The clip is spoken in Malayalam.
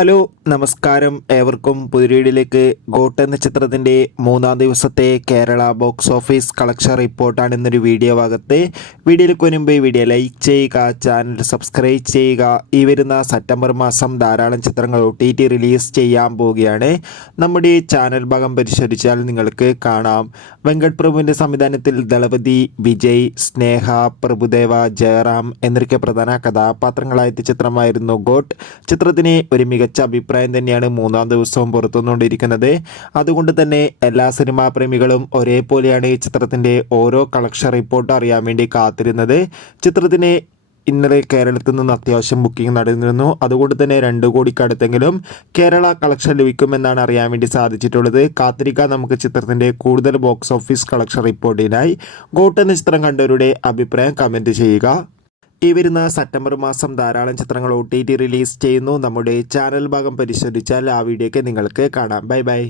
ഹലോ നമസ്കാരം, ഏവർക്കും പുതിരീടിലേക്ക്. ഗോട്ട് എന്ന ചിത്രത്തിൻ്റെ മൂന്നാം ദിവസത്തെ കേരള ബോക്സ് ഓഫീസ് കളക്ഷൻ റിപ്പോർട്ടാണ് ഇന്നൊരു വീഡിയോ ഭാഗത്ത്. വീഡിയോയിലേക്ക് മുൻപ് വീഡിയോ ലൈക്ക് ചെയ്യുക, ചാനൽ സബ്സ്ക്രൈബ് ചെയ്യുക. ഈ വരുന്ന സെപ്റ്റംബർ മാസം ധാരാളം ചിത്രങ്ങൾ OTT റിലീസ് ചെയ്യാൻ പോവുകയാണ്. നമ്മുടെ ചാനൽ ഭാഗം പരിശോധിച്ചാൽ നിങ്ങൾക്ക് കാണാം. വെങ്കട് പ്രഭുവിൻ്റെ സംവിധാനത്തിൽ ദളപതി, വിജയ്, സ്നേഹ, പ്രഭുദേവ, ജയറാം എന്നൊക്കെ പ്രധാന കഥാപാത്രങ്ങളായ ചിത്രമായിരുന്നു ഗോട്ട്. ചിത്രത്തിന് ഒരു മികച്ച അഭിപ്രായം തന്നെയാണ് മൂന്നാം ദിവസവും പുറത്തുവന്നുകൊണ്ടിരിക്കുന്നത്. അതുകൊണ്ട് തന്നെ എല്ലാ സിനിമാ പ്രേമികളും ഒരേപോലെയാണ് ഈ ചിത്രത്തിൻ്റെ ഓരോ കളക്ഷൻ റിപ്പോർട്ട് അറിയാൻ വേണ്ടി കാത്തിരുന്നത്. ചിത്രത്തിന് ഇന്നലെ കേരളത്തിൽ നിന്ന് അത്യാവശ്യം ബുക്കിംഗ് നടന്നിരുന്നു. അതുകൊണ്ട് തന്നെ 2 കോടിക്കടുത്തെങ്കിലും കേരള കളക്ഷൻ ലഭിക്കുമെന്നാണ് അറിയാൻ വേണ്ടി സാധിച്ചിട്ടുള്ളത്. കാത്തിരിക്കാൻ നമുക്ക് ചിത്രത്തിൻ്റെ കൂടുതൽ ബോക്സ് ഓഫീസ് കളക്ഷൻ റിപ്പോർട്ടിനായി. ഗോട്ട് എന്ന ചിത്രം കണ്ടവരുടെ അഭിപ്രായം കമൻറ്റ് ചെയ്യുക. ഈ വരുന്ന സെപ്റ്റംബർ മാസം ധാരാളം ചിത്രങ്ങൾ OTT റിലീസ് ചെയ്യുന്നു. നമ്മുടെ ചാനൽ ഭാഗം പരിശോധിച്ചാൽ ആ വീഡിയോയ്ക്ക് നിങ്ങൾക്ക് കാണാം. Bye bye.